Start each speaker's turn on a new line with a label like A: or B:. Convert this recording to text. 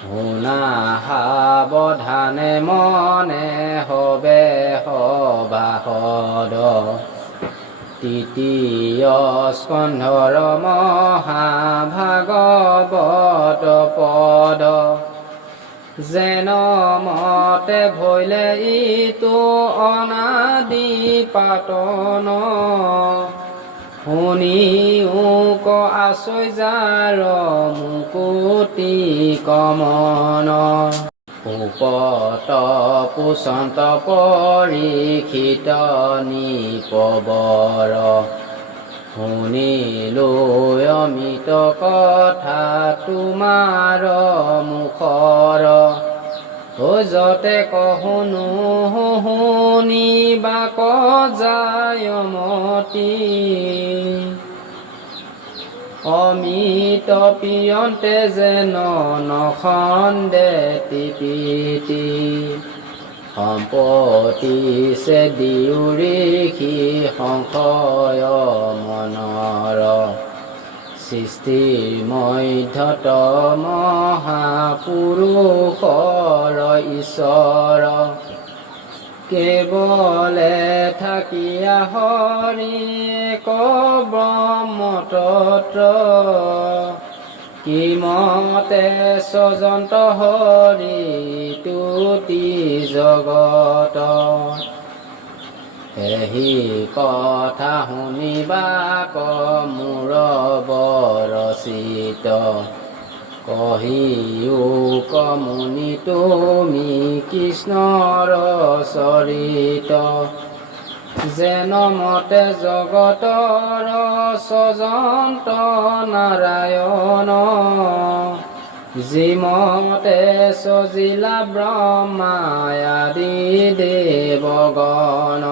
A: শুনা সাৱধানে মনে হবে সবাসদ তৃতীয় স্কন্ধৰ মহাভাগৱত পদ। যেন মতে ভৈলে ইটো অনাদি পাতন। শুনিও ক আচৈ যাৰ মুকুতি কমন উপত পুচন্ত পৰীক্ষিত নিপবৰ শুনিলো অমিত কথা তোমাৰ মুখৰ যতে কহুনো শুনিবা ক যায় মতি অমিত পিয়ন্তে যেন নখন্দে টিপিটি সম্পত্তি চে দিউৰিষি সংশয় মনৰ। সৃষ্টিৰ মধ্যত মহাপুৰুষৰ ঈশ্বৰ। কেৱলে থাকিয়া হৰি এক ব্ৰহ্মতত্ৰ কিমতে স্বজন্ত হৰি তুতি জগত। এহি কথা শুনিবা ক মোৰ বৰচিত কহিও কমুনি তুমি কৃষ্ণৰ চৰিত। যেন মতে জগতৰ স্বজন্ত নাৰায়ণ। যিমতে সজিলা ব্ৰহ্মায়াদি দেৱগণ।